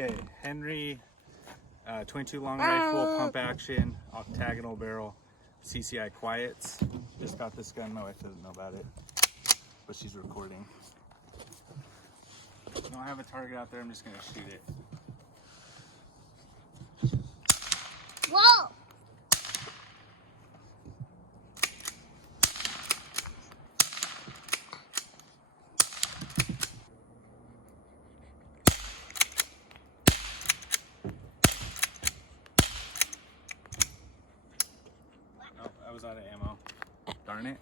Okay, Henry 22 long rifle, pump action, octagonal barrel, CCI quiets. Just got this gun, my wife doesn't know about it, but she's recording. I don't have a target out there, I'm just gonna shoot it. Whoa! Oh, I was out of ammo. Darn it.